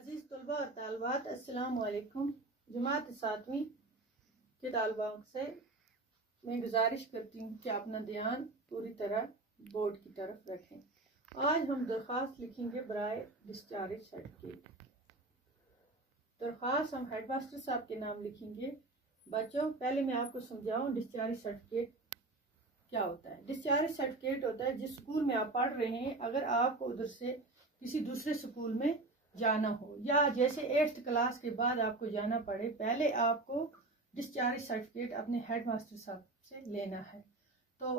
अजीज तलबा और तालबात, अस्सलाम वालेकुम। जमात 7वीं के तालबाओं से मैं गुजारिश करती हूँ कि अपना ध्यान पूरी तरह बोर्ड की तरफ रखें। आज हम दरख्वास्त लिखेंगे बराए डिस्चार्ज सर्टिफिकेट। दरख्वास्त हम हेडमास्टर साहब के नाम लिखेंगे। बच्चों, पहले मैं आपको समझाऊँ डिस्चार्ज सर्टिफिकेट क्या होता है। डिस्चार्ज सर्टिफिकेट होता है जिस स्कूल में आप पढ़ रहे हैं, अगर आपको उधर से किसी दूसरे स्कूल में जाना हो या जैसे 8th क्लास के बाद आपको जाना पड़े, पहले आपको डिस्चार्ज सर्टिफिकेट अपने हेडमास्टर साहब से लेना है। तो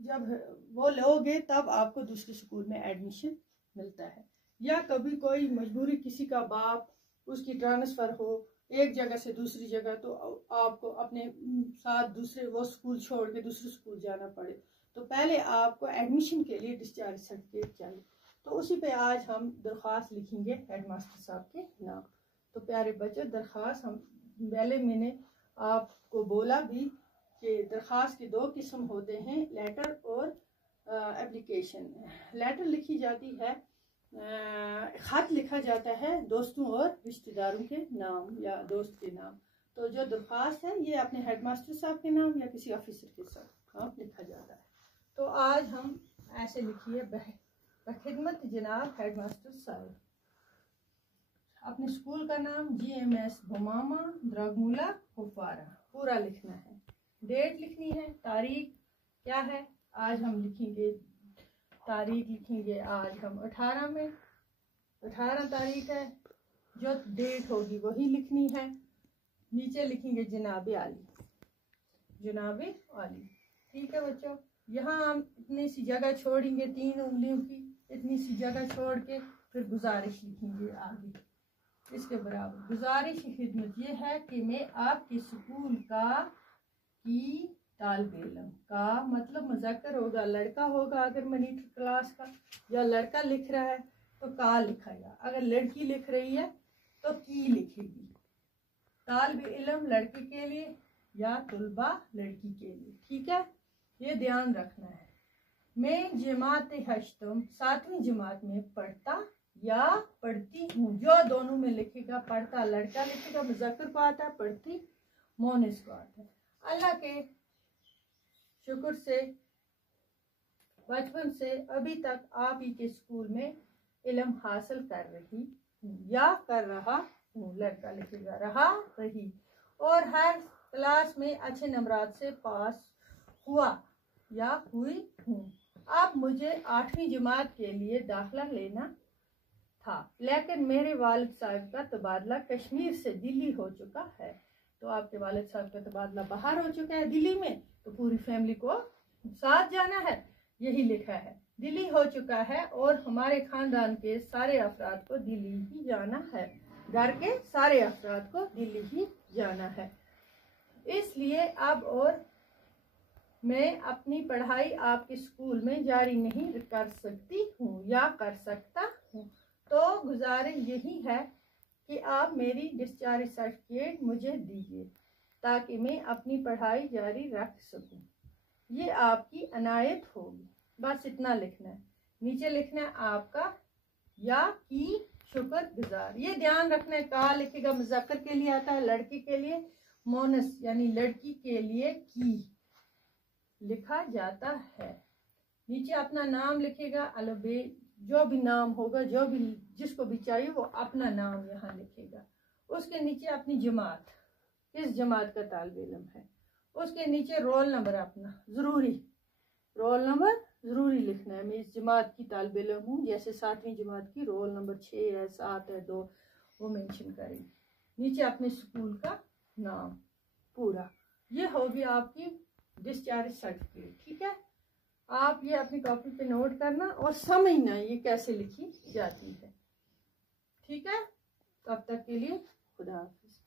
जब वो लोगे तब आपको दूसरे स्कूल में एडमिशन मिलता है। या कभी कोई मजबूरी, किसी का बाप उसकी ट्रांसफ़र हो एक जगह से दूसरी जगह, तो आपको अपने साथ दूसरे वो स्कूल छोड़ के दूसरे स्कूल जाना पड़े, तो पहले आपको एडमिशन के लिए डिस्चार्ज सर्टिफिकेट चाहिए। तो उसी पे आज हम दरख्वास्त लिखेंगे हेडमास्टर साहब के नाम। तो प्यारे बच्चों, दरख्वास्त हम पहले मैंने आपको बोला भी कि दरख्वास्त के 2 किस्म होते हैं, लेटर और एप्लीकेशन। लेटर लिखी जाती है, ख़त लिखा जाता है दोस्तों और रिश्तेदारों के नाम या दोस्त के नाम। तो जो दरख्वास्त है ये अपने हेडमास्टर साहब के नाम या किसी ऑफिसर के साथ लिखा जाता है। तो आज हम ऐसे लिखिए, बखिदमत जनाब हेडमास्टर साहब। अपने स्कूल का नाम GMS भुमामा द्रागमूला कुपवारा पूरा लिखना है। डेट लिखनी है, तारीख क्या है आज हम लिखेंगे, तारीख लिखेंगे आज हम 18 में, 18 तारीख है। जो डेट होगी वही लिखनी है। नीचे लिखेंगे जनाब आली, जनाब आली। ठीक है बच्चों, यहाँ हम इतनी सी जगह छोड़ेंगे, 3 उंगलियों की इतनी सी जगह छोड़ के फिर गुजारिश लिखेंगे आगे इसके बराबर। गुजारिश खिदमत ये है कि मैं आपके स्कूल का की तालिब इल्म का मतलब मुज़क्कर होगा, लड़का होगा अगर मॉनिटर क्लास का, या लड़का लिख रहा है तो का लिखेगा, अगर लड़की लिख रही है तो की लिखेगी। तालिब इल्म लड़के के लिए या तुलबा लड़की के लिए। ठीक है, ये ध्यान रखना है। मैं जमात हश्तम 7वीं जमात में पढ़ता या पढ़ती हूँ। जो दोनों में लिखेगा, पढ़ता लड़का लिखेगा मुज़क्कर को आता है, पढ़ती मोनिस को आता है। अल्लाह के शुक्र से बचपन से अभी तक आप ही के स्कूल में इल्म हासिल कर रही हूँ या कर रहा हूँ, लड़का लिखेगा रहा रही, और हर क्लास में अच्छे नंबरात से पास हुआ या हुई हूँ। अब मुझे 8वीं जमात के लिए दाखिला लेना था, लेकिन मेरे वालिद साहब का तबादला कश्मीर से दिल्ली हो चुका है। तो आपके वालिद साहब का तबादला बाहर हो चुका है दिल्ली में, तो पूरी फैमिली को साथ जाना है, यही लिखा है। दिल्ली हो चुका है और हमारे खानदान के सारे अफराद को दिल्ली ही जाना है, घर के सारे अफराद को दिल्ली ही जाना है। इसलिए अब और मैं अपनी पढ़ाई आपके स्कूल में जारी नहीं कर सकती हूँ या कर सकता हूँ। तो गुजारिश यही है कि आप मेरी डिस्चार्ज सर्टिफिकेट मुझे दीजिए ताकि मैं अपनी पढ़ाई जारी रख सकूँ। ये आपकी अनायत होगी। बस इतना लिखना है। नीचे लिखना है आपका या की शुक्रगुजार। ये ध्यान रखना है, का लिखेगा मुज़क्कर के लिए आता है, लड़की के लिए मोनस यानी लड़की के लिए की लिखा जाता है। नीचे अपना नाम लिखेगा, अलबे जो भी नाम होगा, जो भी जिसको भी चाहिए वो अपना नाम यहाँ लिखेगा। उसके नीचे अपनी जमात, किस जमात का तालिब इल्म है, उसके नीचे रोल नंबर अपना ज़रूरी, रोल नंबर ज़रूरी लिखना है। मैं इस जमात की तालिब इल्म हूँ, जैसे 7वीं जमात की रोल नंबर 6 है, 7 है, 2 वो मेंशन करेंगे। नीचे अपने स्कूल का नाम पूरा। ये होगी आपकी डिस्चार्ज सर्टिफिकेट। ठीक है, आप ये अपनी कॉपी पे नोट करना और समझना ये कैसे लिखी जाती है। ठीक है, तब तक के लिए खुदा हाफिज।